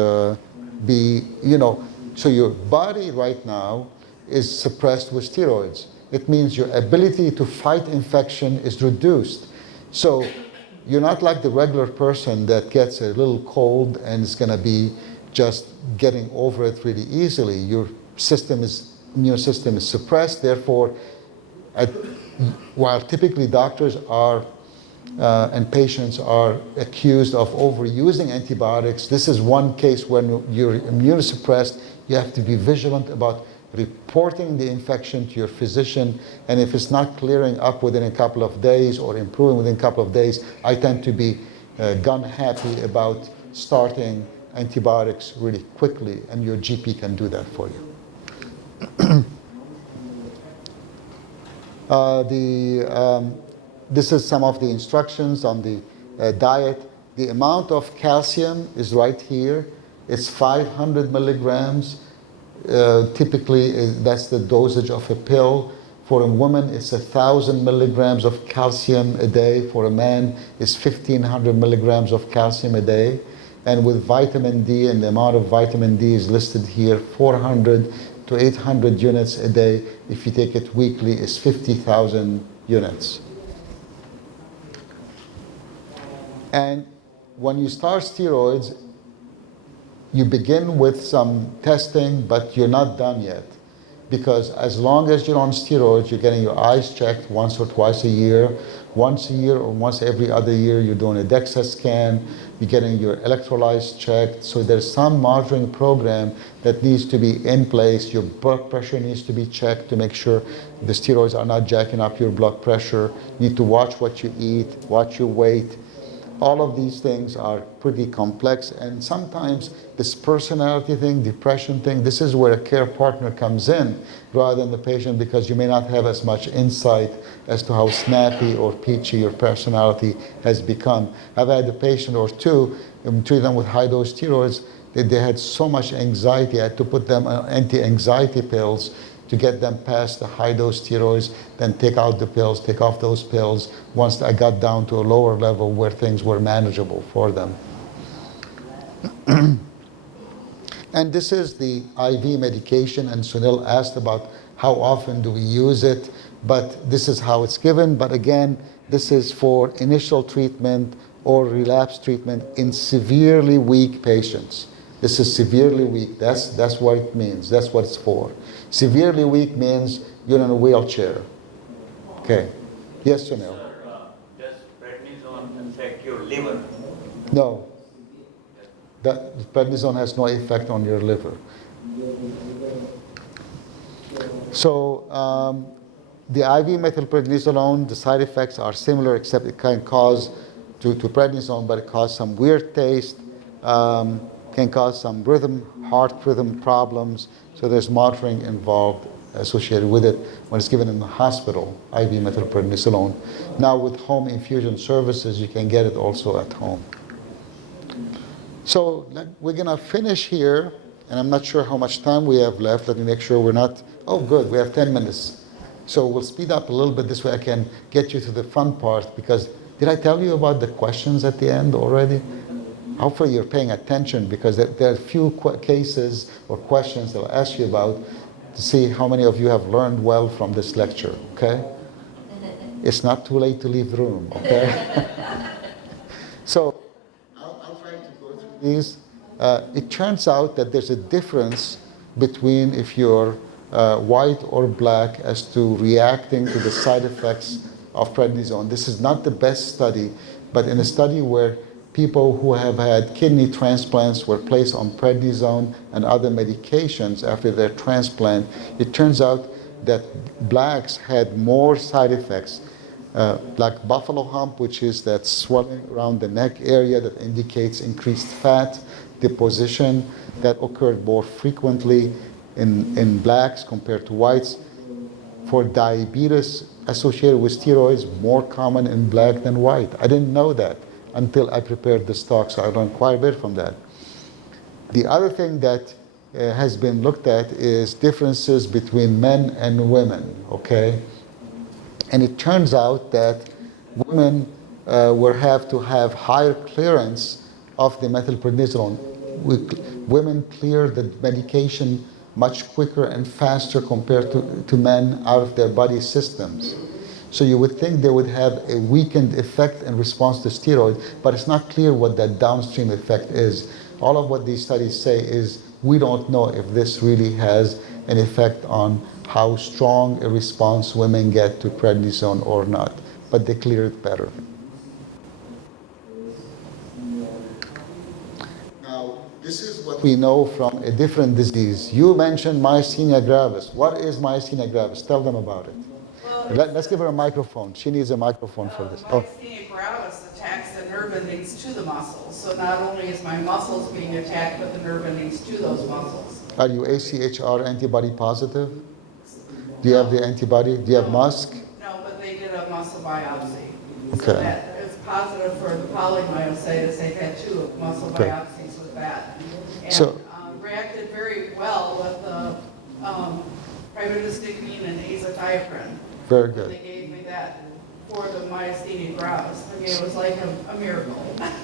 so your body right now is suppressed with steroids. It means your ability to fight infection is reduced. So you're not like the regular person that gets a little cold and is going to be just getting over it really easily. Your immune system is suppressed. Therefore, while typically doctors are and patients are accused of overusing antibiotics, this is one case when you're immunosuppressed. You have to be vigilant about reporting the infection to your physician, and if it's not clearing up within a couple of days or improving within a couple of days, I tend to be gun happy about starting antibiotics really quickly, and your GP can do that for you. This is some of the instructions on the diet. The amount of calcium is right here. It's 500 milligrams. Typically, that's the dosage of a pill. For a woman, it's 1,000 milligrams of calcium a day. For a man, it's 1,500 milligrams of calcium a day. And with vitamin D, and the amount of vitamin D is listed here, 400 to 800 units a day. If you take it weekly, it's 50,000 units. And when you start steroids, you begin with some testing, but you're not done yet. Because as long as you're on steroids, you're getting your eyes checked once or twice a year. Once a year or once every other year, you're doing a DEXA scan. You're getting your electrolytes checked. So there's some monitoring program that needs to be in place. Your blood pressure needs to be checked to make sure the steroids are not jacking up your blood pressure. You need to watch what you eat, watch your weight. All of these things are pretty complex, and sometimes this personality thing, depression thing, this is where a care partner comes in rather than the patient, because you may not have as much insight as to how snappy or peachy your personality has become. I've had a patient or two, treat them with high-dose steroids, that they had so much anxiety, I had to put them on anti-anxiety pills to get them past the high-dose steroids, then take out the pills, take off those pills, once I got down to a lower level where things were manageable for them. And this is the IV medication, and Sunil asked about how often do we use it, but this is how it's given. But again, this is for initial treatment or relapse treatment in severely weak patients. This is severely weak. That's what it means. That's what it's for. Severely weak means you're in a wheelchair. Okay. Yes, Sunil? Sir, does prednisone affect your liver? No. That prednisone has no effect on your liver. So the IV methylprednisolone, the side effects are similar, except it can cause to prednisone, but it causes some weird taste, can cause some heart rhythm problems. So there's monitoring involved associated with it when it's given in the hospital, IV methylprednisolone. Now with home infusion services, you can get it also at home. So we're gonna finish here, and I'm not sure how much time we have left. Let me make sure we're not, oh good, we have 10 minutes. So we'll speed up a little bit, this way I can get you to the fun part, because did I tell you about the questions at the end already? Hopefully you're paying attention, because there are a few cases or questions that I'll ask you about to see how many of you have learned well from this lecture, okay? It's not too late to leave the room, okay? So I'll try to go through these. It turns out that there's a difference between if you're white or black as to reacting to the side effects of prednisone. This is not the best study, but in a study where people who have had kidney transplants were placed on prednisone and other medications after their transplant, it turns out that blacks had more side effects. Black buffalo hump, which is that swelling around the neck area that indicates increased fat deposition, that occurred more frequently in blacks compared to whites. For diabetes associated with steroids, more common in black than white. I didn't know that until I prepared this talk, so I learned quite a bit from that. The other thing that has been looked at is differences between men and women, okay? And it turns out that women will have to have higher clearance of the methylprednisolone. Women clear the medication much quicker and faster compared to men out of their body systems. So you would think they would have a weakened effect in response to steroid, but it's not clear what that downstream effect is. All of what these studies say is we don't know if this really has an effect on how strong a response women get to prednisone or not, but they clear it better. Now, this is what we know from a different disease. You mentioned myasthenia gravis. What is myasthenia gravis? Tell them about it. Let's give her a microphone. She needs a microphone for this. Myasthenia gravis attacks the nerve endings to the muscles. So not only is my muscles being attacked, but the nerve endings to those muscles. Are you AChR antibody positive? Do you have the antibody? Do you have MuSK? No, but they did a muscle biopsy. Okay. So that is positive for the polymyositis. They've had 2 muscle biopsies with that. And So, reacted very well with the PREDNISONE and azathioprine. very good. They gave me that for the myasthenia gravis. I mean, it was like a miracle.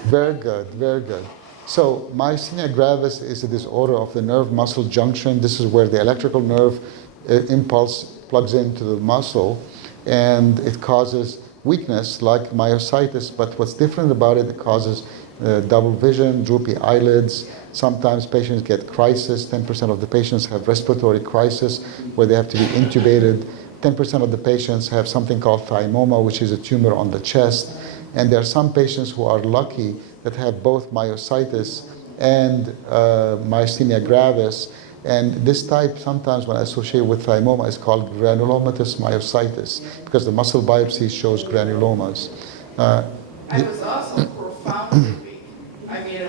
Very good, very good. So myasthenia gravis is a disorder of the nerve-muscle junction. This is where the electrical nerve impulse plugs into the muscle, and it causes weakness like myositis, but what's different about it, it causes double vision, droopy eyelids. Sometimes patients get crisis. 10% of the patients have respiratory crisis where they have to be intubated. 10% of the patients have something called thymoma, which is a tumor on the chest. And there are some patients who are lucky that have both myositis and myasthenia gravis. And this type, sometimes when associated with thymoma, is called granulomatous myositis because the muscle biopsy shows granulomas. I was also profoundly weak. I mean,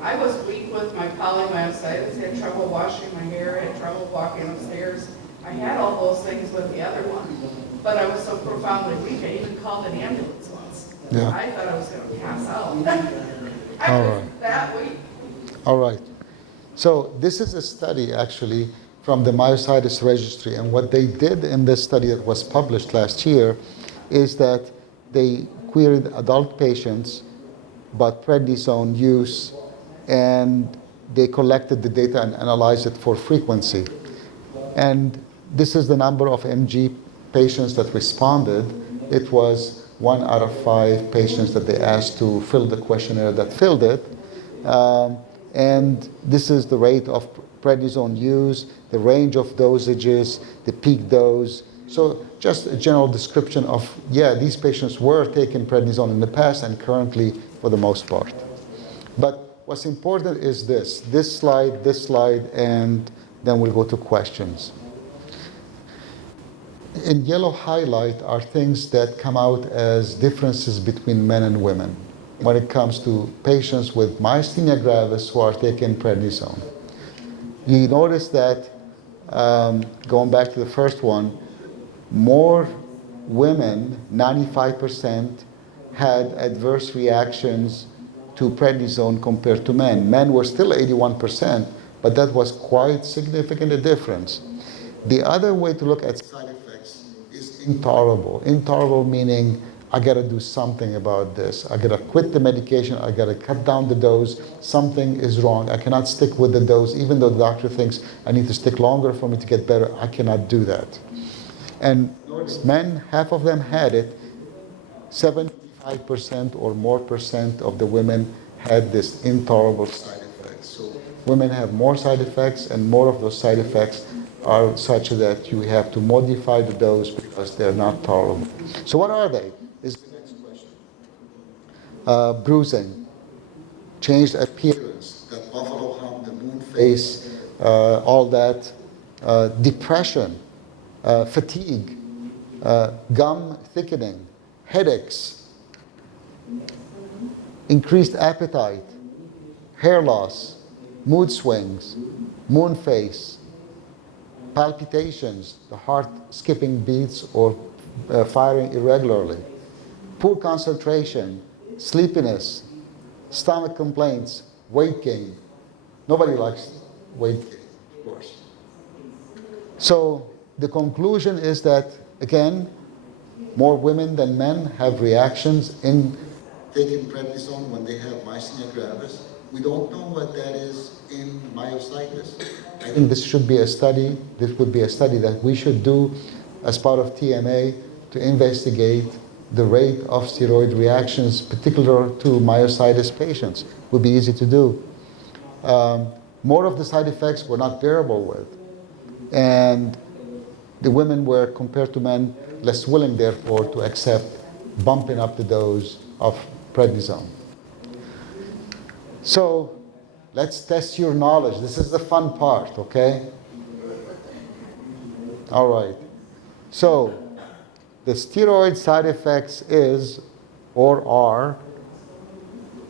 I was weak with my polymyositis, had trouble washing my hair, had trouble walking upstairs. I had all those things with the other one, but I was so profoundly weak, I even called an ambulance once. Yeah. I thought I was going to pass out. I All was right. that weak. All right. So this is a study actually from the Myositis Registry, and what they did in this study that was published last year is that they queried adult patients about prednisone use, and they collected the data and analyzed it for frequency. And this is the number of MG patients that responded. It was 1 out of 5 patients that they asked to fill the questionnaire that filled it. And this is the rate of prednisone use, the range of dosages, the peak dose. So just a general description of, yeah, these patients were taking prednisone in the past and currently for the most part. But what's important is this slide, and then we'll go to questions. In yellow highlight are things that come out as differences between men and women when it comes to patients with myasthenia gravis who are taking prednisone. You notice that, going back to the first one, more women, 95%, had adverse reactions to prednisone compared to men. Men were still 81%, but that was quite significant a difference. The other way to look at side effects is intolerable. Intolerable meaning, I gotta do something about this. I gotta quit the medication, I gotta cut down the dose, something is wrong. I cannot stick with the dose, even though the doctor thinks I need to stick longer for me to get better, I cannot do that. And men, half of them had it. 75% or more percent of the women had this intolerable side effects. So women have more side effects, and more of those side effects are such that you have to modify the dose because they're not tolerable. So what are they? Is the next question. Bruising, changed appearance, that buffalo hump, the moon face, all that. Depression, fatigue, gum thickening, headaches, increased appetite, hair loss, mood swings, moon face, palpitations, the heart skipping beats or firing irregularly, poor concentration, sleepiness, stomach complaints, weight gain. Nobody likes weight gain, of course. So the conclusion is that, again, more women than men have reactions in taking prednisone when they have myasthenia gravis. We don't know what that is in myositis. I think this should be a study, this would be a study that we should do as part of TMA to investigate the rate of steroid reactions, particular to myositis patients. Would be easy to do. More of the side effects were not bearable with. And the women were, compared to men, less willing, therefore, to accept bumping up the dose of prednisone. So let's test your knowledge. This is the fun part, okay? All right. So the steroid side effects is, or are,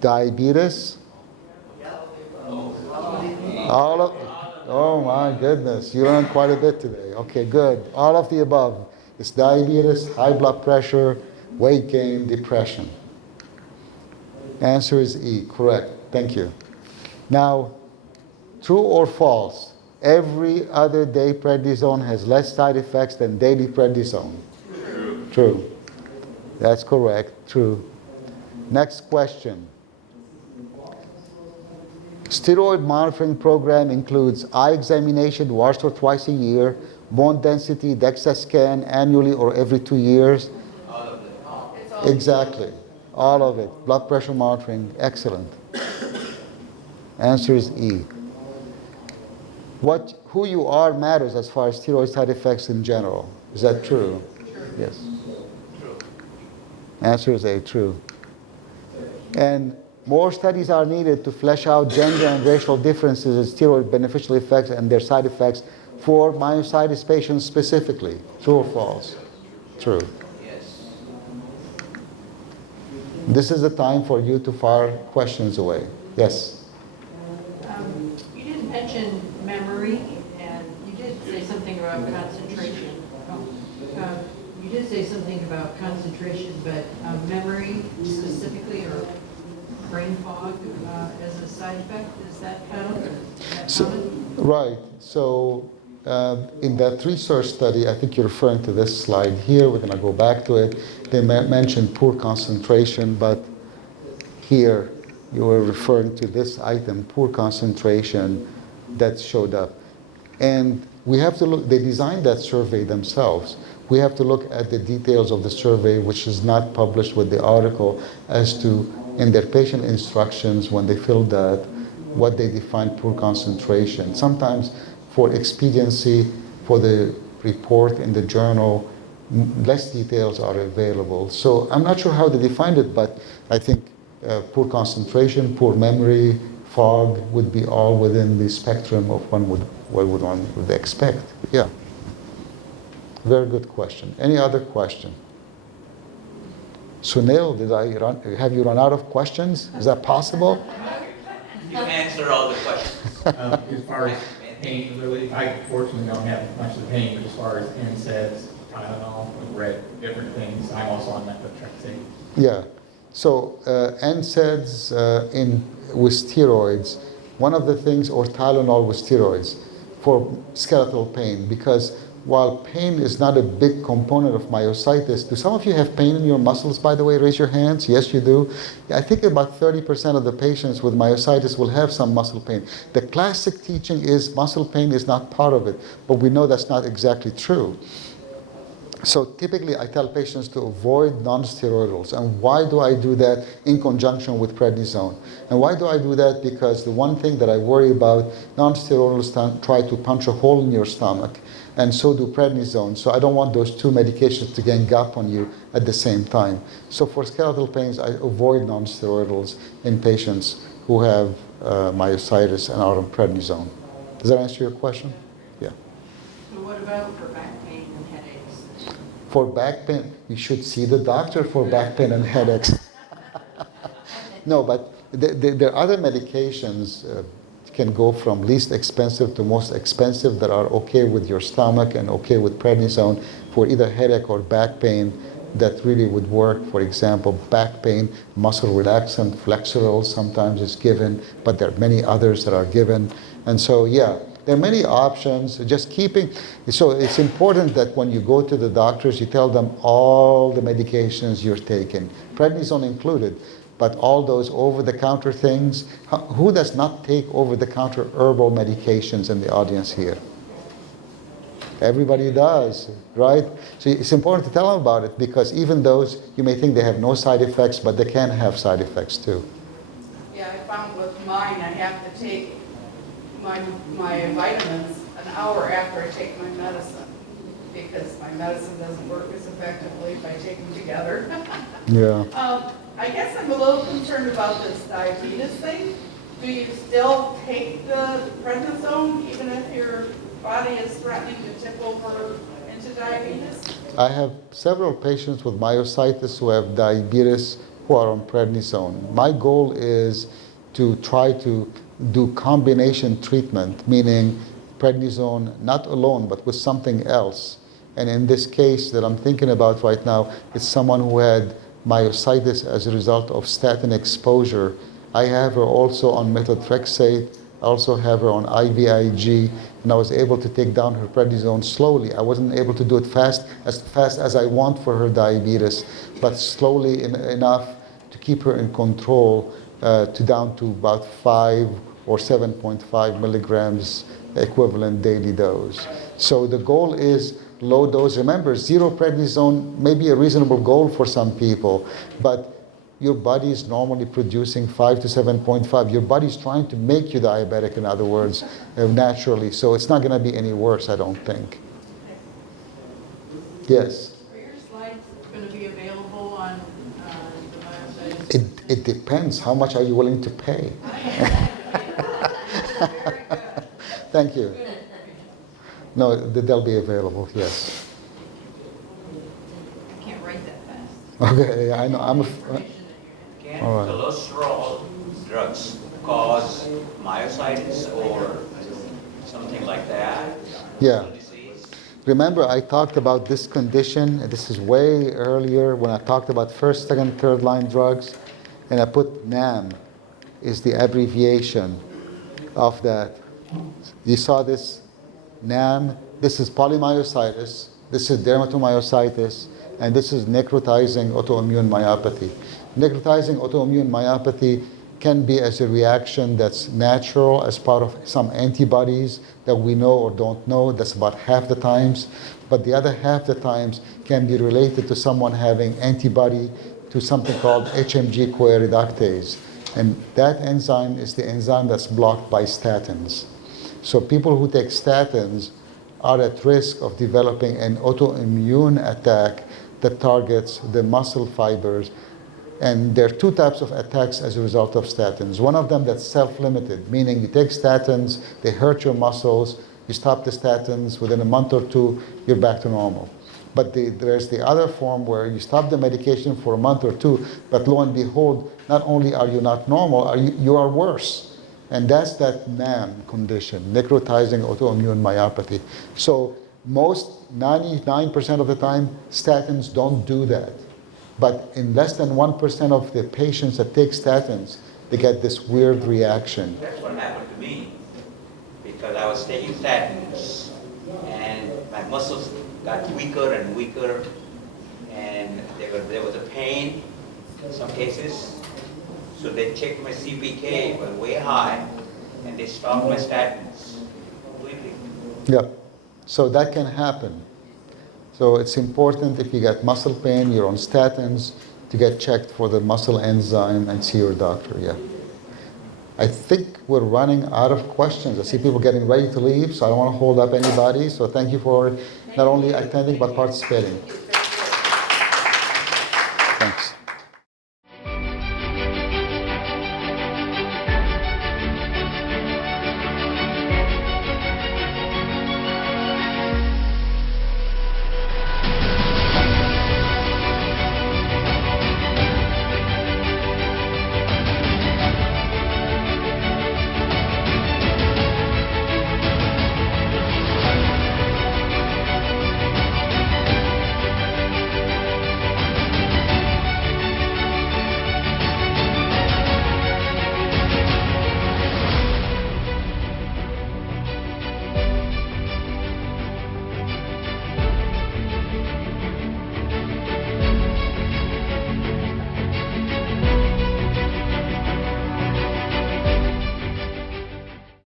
diabetes. All of, oh my goodness, you learned quite a bit today. Okay, good. All of the above. It's diabetes, high blood pressure, weight gain, depression. Answer is E, correct. Thank you. Now, true or false? Every other day prednisone has less side effects than daily prednisone. True. True. That's correct. True. Next question. Steroid monitoring program includes eye examination once or twice a year, bone density, DEXA scan annually or every 2 years. All of them. Exactly. All of it. Blood pressure monitoring. Excellent. Answer is E. Who you are matters as far as steroid side effects in general. Is that true? Yes. True. Answer is A, true. And more studies are needed to flesh out gender and racial differences in steroid beneficial effects and their side effects for myositis patients specifically. True or false? True. Yes. This is the time for you to fire questions away. Yes? You didn't mention memory, and you did say something about concentration. You did say something about concentration, but memory specifically, or brain fog as a side effect, is that common? Right. So in that research study, I think you're referring to this slide here. We're going to go back to it. They mentioned poor concentration, but here you were referring to this item, poor concentration, that showed up. And we have to look, they designed that survey themselves. We have to look at the details of the survey, which is not published with the article, as to in their patient instructions when they filled that, what they define poor concentration. Sometimes for expediency, for the report in the journal, less details are available. So I'm not sure how they defined it, but I think poor concentration, poor memory, fog would be all within the spectrum of what one would expect. Yeah. Very good question. Any other question? Sunil, have you run out of questions? Is that possible? You answer all the questions. As far as pain relief, I fortunately don't have much of the pain, but as far as NSAIDs, Tylenol, I've read different things. I'm also on methotrexate. Yeah. So NSAIDs with steroids, one of the things, or Tylenol with steroids for skeletal pain, because while pain is not a big component of myositis, do some of you have pain in your muscles, by the way? Raise your hands. Yes, you do. I think about 30% of the patients with myositis will have some muscle pain. The classic teaching is muscle pain is not part of it, but we know that's not exactly true. So typically I tell patients to avoid non-steroidals. And why do I do that in conjunction with prednisone? And why do I do that? Because the one thing that I worry about, non-steroidals try to punch a hole in your stomach, and so do prednisone. So I don't want those two medications to gang up on you at the same time. So for skeletal pains, I avoid non-steroidals in patients who have myositis and are on prednisone. Does that answer your question? Yeah. So what about for back pain and headaches? For back pain, you should see the doctor for back pain and headaches. No, but there are other medications can go from least expensive to most expensive that are okay with your stomach and okay with prednisone for either headache or back pain that really would work. For example, back pain, muscle relaxant, Flexeril sometimes is given, but there are many others that are given. And so, yeah, there are many options. Just keeping, so it's important that when you go to the doctors, you tell them all the medications you're taking, prednisone included. But all those over-the-counter things, who does not take over-the-counter herbal medications in the audience here? Everybody does, right? So it's important to tell them about it, because even those, you may think they have no side effects, but they can have side effects too. Yeah, I found with mine, I have to take my vitamins an hour after I take my medicine, because my medicine doesn't work as effectively if I take them together. Yeah. I guess I'm a little concerned about this diabetes thing. Do you still take the prednisone even if your body is threatening to tip over into diabetes? I have several patients with myositis who have diabetes who are on prednisone. My goal is to try to do combination treatment, meaning prednisone not alone but with something else. And in this case that I'm thinking about right now, it's someone who had myositis as a result of statin exposure. I have her also on methotrexate. I also have her on IVIG, and I was able to take down her prednisone slowly. I wasn't able to do it fast as I want for her diabetes, but slowly enough to keep her in control down to about 5 or 7.5 milligrams equivalent daily dose. So the goal is low dose. Remember, zero prednisone may be a reasonable goal for some people, but your body is normally producing 5 to 7.5. Your body is trying to make you diabetic, in other words, naturally. So it's not going to be any worse, I don't think. Yes? Are your slides going to be available on the myositis? It depends. How much are you willing to pay? Very good. Thank you. No, they'll be available, yes. I can't write that fast. Okay, I know. Can All right. cholesterol drugs cause myositis or something like that? Yeah. Disease? Remember, I talked about this condition, and this is way earlier when I talked about first, second, third line drugs, and I put NAM is the abbreviation of that. You saw this NAM, this is polymyositis, this is dermatomyositis, and this is necrotizing autoimmune myopathy. Necrotizing autoimmune myopathy can be as a reaction that's natural as part of some antibodies that we know or don't know. That's about half the times. But the other half the times can be related to someone having antibody to something called HMG-CoA reductase. And that enzyme is the enzyme that's blocked by statins. So people who take statins are at risk of developing an autoimmune attack that targets the muscle fibers. And there are two types of attacks as a result of statins. One of them that's self-limited, meaning you take statins, they hurt your muscles, you stop the statins, within a month or two, you're back to normal. But there's the other form where you stop the medication for a month or two, but lo and behold, not only are you not normal, you are worse. And that's that NAM condition, necrotizing autoimmune myopathy. So most, 99% of the time, statins don't do that. But in less than 1% of the patients that take statins, they get this weird reaction. That's what happened to me, because I was taking statins, and my muscles got weaker and weaker, and there was a pain in some cases. So they checked my CPK, it was way high, and they stopped my statins completely. Yeah, so that can happen. So it's important if you get muscle pain, you're on statins, to get checked for the muscle enzyme and see your doctor, yeah. I think we're running out of questions. I see people getting ready to leave, so I don't want to hold up anybody. So thank you for not only attending, but participating. Thanks.